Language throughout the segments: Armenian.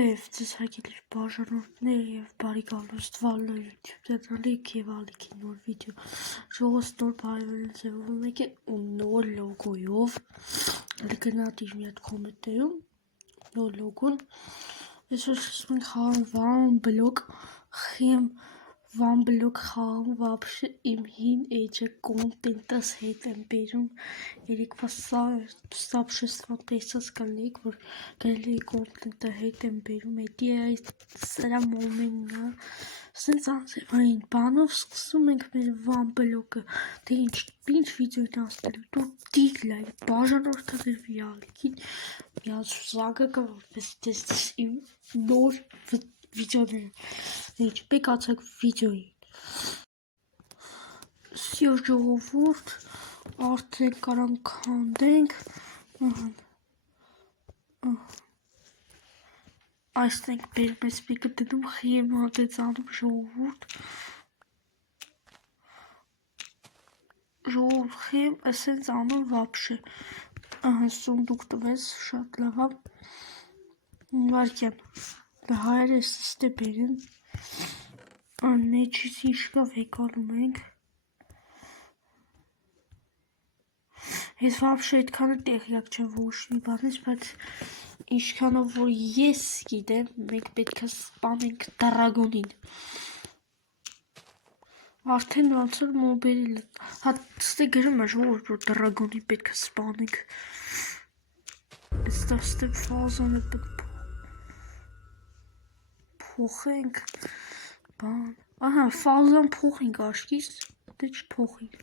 Նաև ձեզ հարգելի բաժանորդներ և բարեկամներ YouTube ծանոթի և ալիքի նոր վիդեո ժողովուրդ նոր բարևելին ձևում եք ու նոր լոգոյով լգնատիր մի հատ կոմենտներում նոր լոգոն այսօր մենք խաղում One Block խաղում вообще իմ հին էջը կոնտենտս հետ եմ բերում երեկվա սաբշեսվան տեսած կլեիք, որ գալի կոնտենտը հետ եմ բերում էդի սրա մոմեննա սենց անձևային բանով սկսում ենք մեր One Block-ը թե ինչ վիդեոյն ասնելու դու դիգ լայք բաժանորդներ վիալիքին միած զագակը որպես դες իմ նոր վիդեոները ինչ պեկացակ վիդեոյին Սյո ժողովուրդ արդեն կարամ քանդենք այստենք բերում ես պիկը դնում խիեմ հատեցանում ժողովուրդ խիեմ ասենց անում վապշե սունդուկ տվես շատ լավա վարկյան հայր ես ստե բերին մեջից ինչ կա վեկանում ենք ես վապշե այդքանը տեղյակ չեմ ոչ մի բանից, բայց ինչքանով որ ես գիտեմ, մենք պետք է սպանենք դրագոնին արդեն ոնց որ մոբիլի հա ստե գրում է ժողովուրդ որ դրագոնին պետք է սպանենք ստե ֆազանը փոխենք բան ահա ֆազան փոխենք աշկիս դե չփոխենք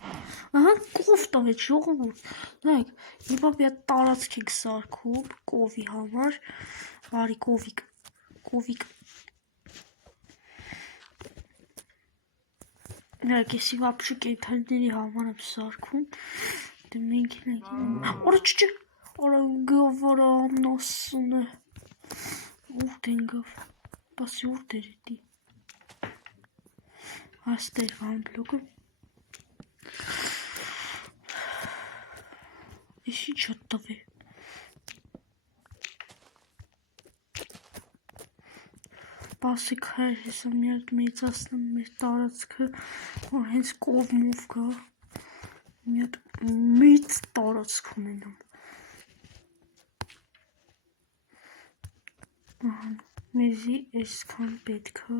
ահա կով տվեց ժողովուրդ նայեք հիմա մի հատ տարածք ենք սարքում կովի համար բարի կովիկ նայեք եսի վապշը կենդանիների համար եմ սարքում դե մենք օրա չչ օրա գվորա ամնասուն է ուր դենգով բասի ուր դեր էդի աստեր One Block-ը ես ինչ հատ տվե բասիկ հայր հեսա մի հատ մեծասնեմ մեր տարածքը որ հենց կովմով կա մի հատ մեծ տարածք ունենամ մեզի այսքան պետքա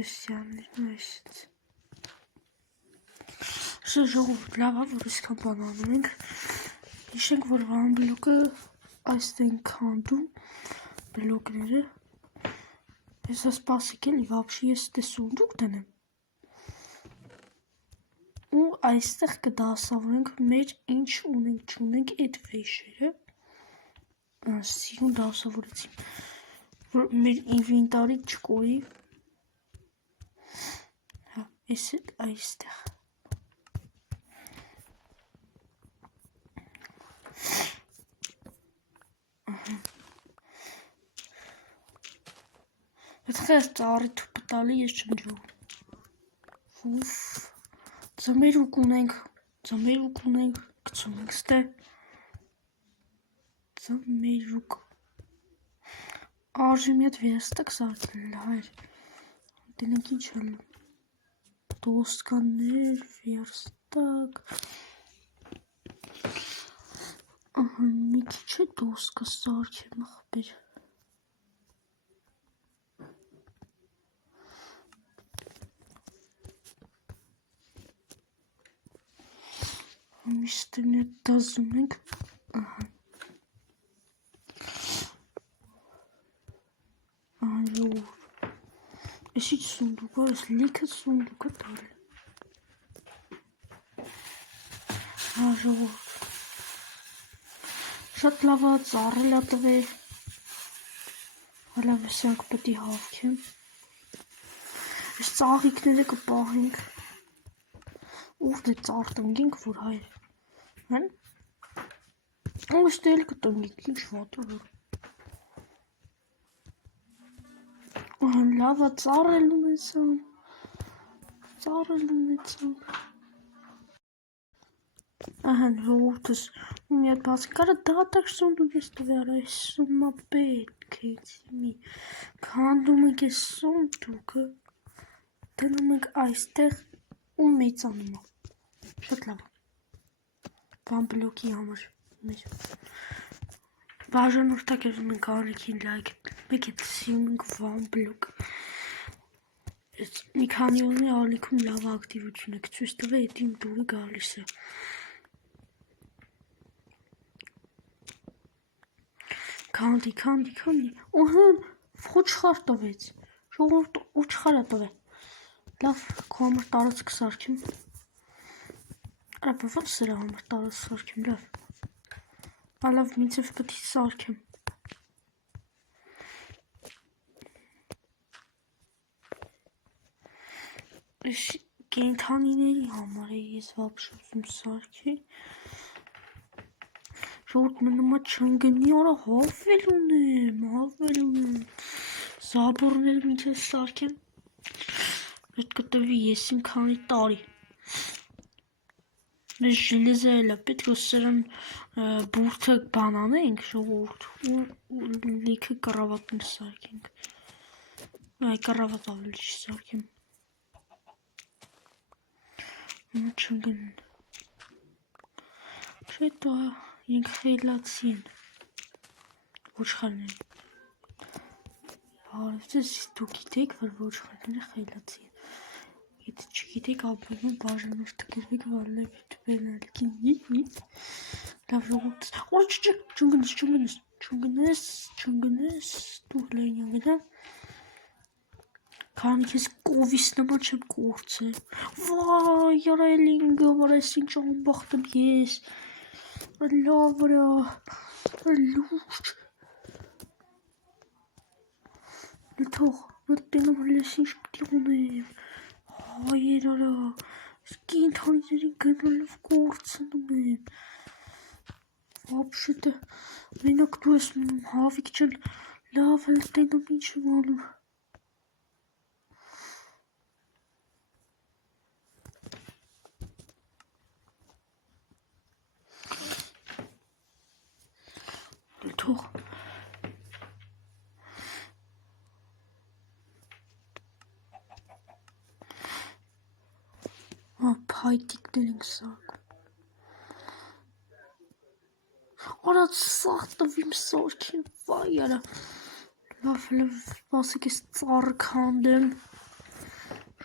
Էսյաններն այսից Շա ժողովուրդ լավա որ իսկան բան անում ենք հիշենք որ One Block-ը այստեն քանդում բլոկները ես սպասիկ էլի վապշի ես դե սունդուկ դնեմ ու այստեղ կդասավորենք մեր ինչ ունենք չունենք այդ վեշերը սիրուն դասավորեցիմ որ մեր ինվենտարի չկորի հա ես այստեղ Պետք է ծառի թուպը տալի ես չեմ ջողում ձմերուկ ունենք գցում ենք ստե ձմերուկ արժի մի հատ վերստակ սարքել հայր դինենք ինչ էլ դոսկաներ վերստակ ահա մի քիչ է դոսկա սարքեմ ախպեր Միշտ մի հատ դազում ենք ահա ես ինչ սունդուկա ես լիքը սունդուկը տարել հա ժողովուրդ շատ լավա ծառել ատվե հալավ սյանք պետի հավքեմ ես ծաղիքները կպահենք ուր դե ծառ տնգինք որ հայր հեն ոնց դել կտնգինք ինչ վատը որ լավա ծառել ունեցան Ահան հողորդս մի հատ բաց կարա դատակ սոնդու ես տվեր այս սումա պետք է մի քանդում եք այս սոնդուկը դնում եք այստեղ ու մեծանում շատ լավ բան բլոկի համար մեր բաժանորդակ էր մենք արիքին լայք մեկ է սյունինգ վան բլոկ մի քանի օրնի արիքում լավ ակտիվություն եք ցույց տվել էդ իմ դուրը գալիս է Քանդի, ահան, ոչխար տվեց, ժողովուրդ ոչխար է տվել, լավ, քո համար տարածք սարքեմ, ապա ոնց սրա համար տարածք սարքեմ, լավ, ինձև պետք է սարքեմ, կենդանիների համար է ես վաբշ ուզում սարքի, Ժողովուրդ մնումա չնգնի արա հավվել ունեմ, զաբորներ մինչև սարքեմ, պետք կտվի ես իմ քանի տարի, մեզ ժելեզա էլ է, պետք է սրան բուրթը բանանենք ժողովուրդ ու լիքը կռավատներ սարքենք, այ կռավատ ավելի չսարքեմ, չնգնին, շետո Ինք խելացի են, ոչխարները, բարևձեզ դու գիտեք, որ ոչխարները խելացի են, եթե չգիտեք, ապրում բաժանորդը գրվեք, վարլը բետուբենալքի, լավ ժողովուրդ, չնգնես, դու լենյան գնա, քանի քեզ կովիս նման չեմ կործել, վայ, յարայլինգը, վար այս ինչ ամբախտ եմ ես, լավ վրա, լուրջ, թող, մտտենում հլես ինչ պտի ունեմ, հայեր արա, կենդանիներին գնալով կործնում եմ, վաբշետը, մենակ դու ես հավիք չեն, լավ էլ տենում ինչ եմ անում, թող, փայտիկներ ենք սարքում, արած սաղ տվիմ սարքին, վայ արա, լավ, բասիկ ես ծառը քանդեմ,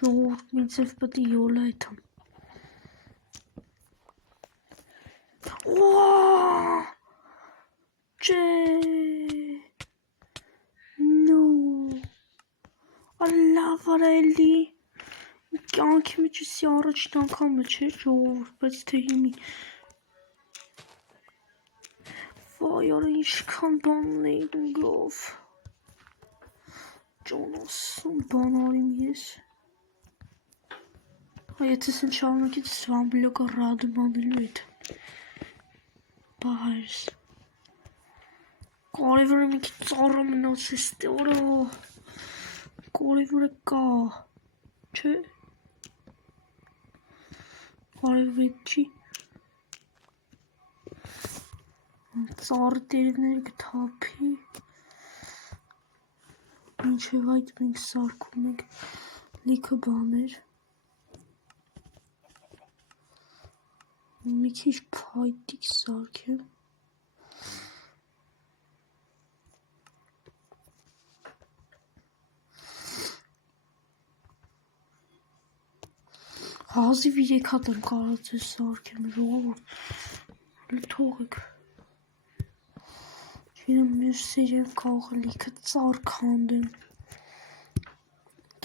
ժողովուրդ մինցև պետ յոլա եթամ, Չէ, նո, լավ արայլի, կյանքի մեջ եսի առաջին անգամը չէ ժողովուրդ, բայց թե հիմի, վայ արա ինչքան բանն էի գով, ճանասում բան արիմ ես, եթե սն չարունակից սվան բլոկը ռադում անելու էդ, բա հայրս, կարևորը մի քիչ ծառը մնացես տեորա, կարևորը կա, չէ, կարևորը չի, ծառը տերևները կթափի, մինչև այդ մենք սարքում ենք լիքը բաներ, մի քիչ փայտիկ սարքեմ, Հազիվ 3 հատ եմ կարացել սարքեմ ժողովուրդ, թողեք, չինեմ մեր սերիան կարող է լիքը ծառ քանդեմ,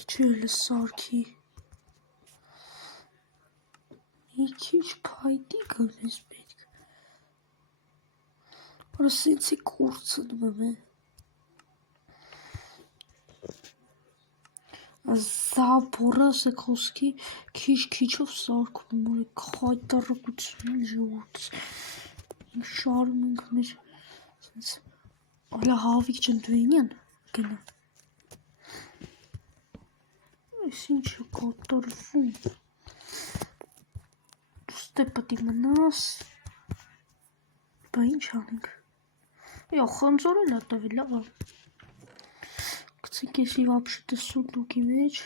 քիչ էլ սարքի, մի քիչ փայտիկ անես պետք, արա սենց է կործնում եմ, Զաբորասը խոսքի քիչ-քիչով սարքում եմ, խայտարակություն ժողովուրդս, մենք շարում ենք մեր, այլա հավիք չեն դուինյան, գնա, այս ինչ է կատարվում, Ստե պետք է մնաս։ Բա ինչ անենք։ Յո, խնձորեն ա տվել, լավ։ Գցենք էսի вообще-то սունդուկի մեջ։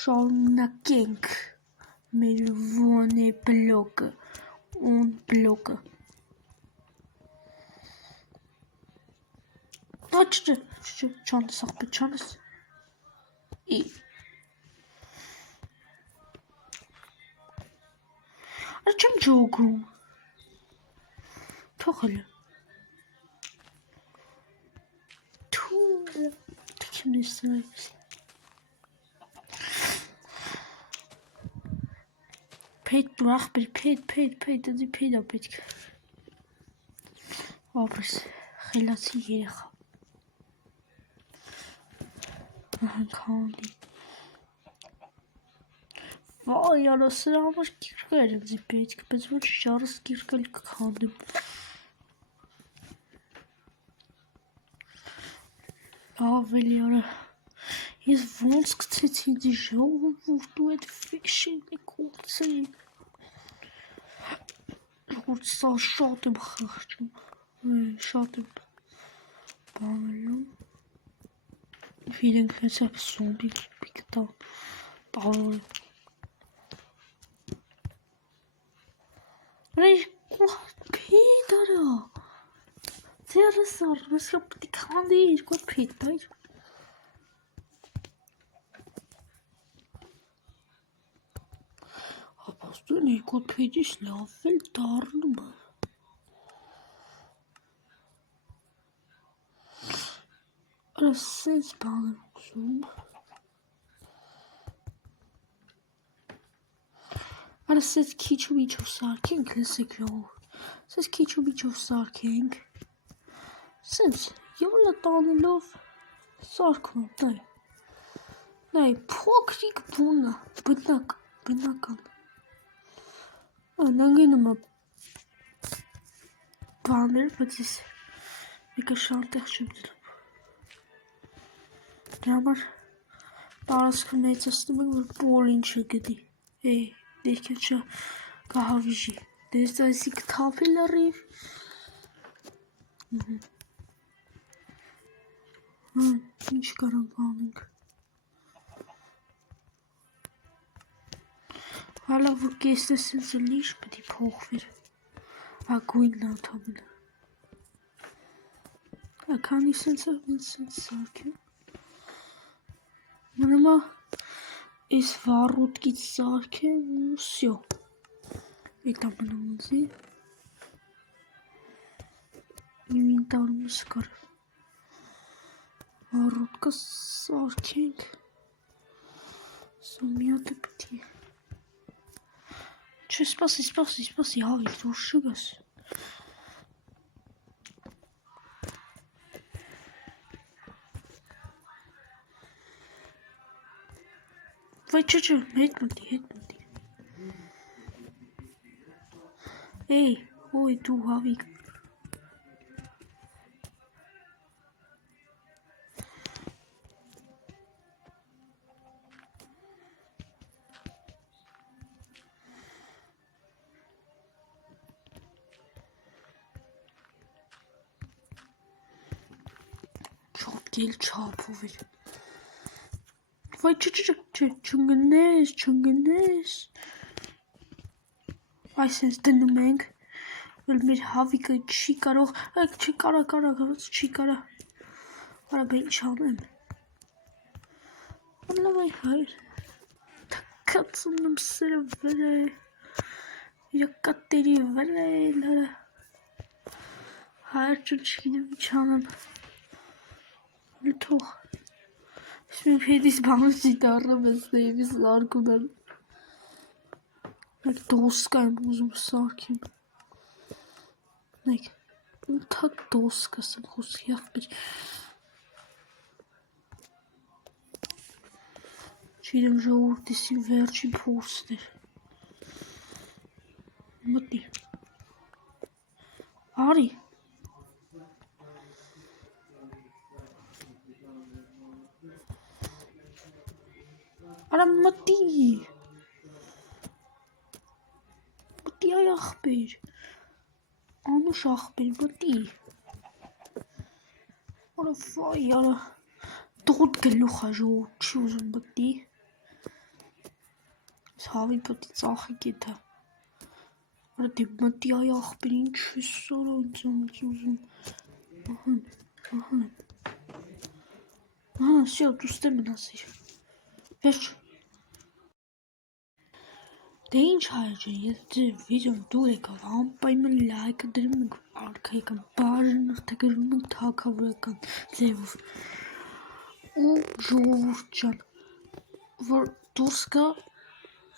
Շարունակենք մեր վոնե բլոկը, on բլոկը։ Չանս աղբետ, չանս։ Ի։ Արա չեմ ջոգում։ Թողել է։ Թուլը։ Թիքեմ նեսնայս։ Պետ դու աղբեր, պետ, դի պետ ա պետք։ Ապրես, խելացի երեխա։ Հանքանլի։ Վայ, արա սրա համար կիրկեր եմ ձի պետք, բայց ոչ շարս կիրկել կքանդեմ։ Ավելի արա, ես ոնց կցեցի ձի ժողովուրդ ու էդ ֆիշինի կործին։ Որ սա շատ եմ խղճում, շատ եմ բանելում։ Իրենք հենց է սոնդի պիկտա տավոր է։ Ռեյ պետ արա, ձերս արմ, ես հա պտի կանդի երկու պետ դայր։ Ապաստուն երկու պետից լավ էլ դարնում է։ Արա սենց բան եմ ուզում։ Արա սենց քիչ ու միջով սարքենք, լսեք ժողովուրդ, սենց քիչ ու միջով սարքենք, սենց յոլը տանելով սարքում, նայ, փոքրիկ բունը, բնական, նանգենում է բաներ, բայց ես մեկը շանտեղ չեմ դրում, դրա համար տարածքը մեծացնում ենք, որ բոլին չգդի, դերքել չա կահավիժի, դες այսի կթապել առիվ, ինչ կարանք անենք, հալա որ կեսն է սենցը լիշ պետի փոխվիր, ագույնն ատամին, քանի սենցը սենց սարքեմ, մնամա Ես վառուտկից սարքեմ ու սյո, էտ ամնում ուզի, ինվինտարումս կար, վառուտկը սարքենք, սոմյատը պտի, չէ սպասի, հավիլ, որ շգաս, Վայ չէ, հետ մտի, ոյ դու հավիկ, չոտկել չապով էր, Վայ չէ, չնգնես, այսենց դնում ենք, որ մեր հավիկը չի կարող, չի կարա, արա բա ինչ անեմ, լավ այ հայր, թքացում եմ սերը վրա է, իրակատերի վրա է, լարա, հայր ճուն չգինեմ ինչ անեմ, լթող, Ես մի հետիս բանուց դարրում ես նեյվիս լարկուն են, Մեկ դոսկա եմ ուզում սարքեմ, Մեկ, թա դոսկաս եմ խոսքի աղբեր, Չիրեմ ժողորդիսի վերջին փորսն էր, Մտնի, Արի, Արա մտի, մտի այ ախպեր, անուշ ախպեր մտի, որը վայ արա, տողոտ գլուխ է ժողովուրդ չի ուզում մտի, հավին պտի ծախի կետա, արա դե մտի այ ախպեր ինչ ես սորա ինձ ուզում, ահա, սյո, դուստե մնասիր, վերջ, դե ինչ հայր ջան, եթե վիդեոն դուր եկավ, անպայման լայքը դրում եք, ալքը եկան, բաժանորդը գրում եք թագավորական ձևով, ու ժողովուրդ ջան, որ դուրս գա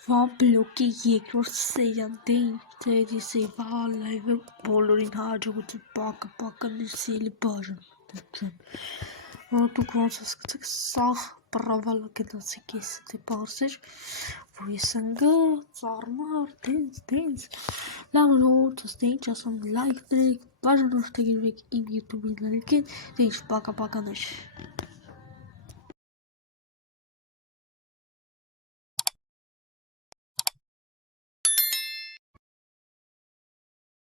վան բլոկի երկրորդ սերիան, դե ինչ, թե դիսի վա լայվը բոլորին հաջողություն պակը սիրելի բաժանորդներ ջան, որ դուք ոնց հասկացեք, սաղ պռավալը գնացեք ես դե պարսեր, որ ես ընգա, ծարմար, դենց, լավ ժողովուրդս, դե ինչ ասամ, լայք դրեք, բաժանորդը գրվեք իմ յութուբին լալքին, դե ինչ, պակա-պականեր։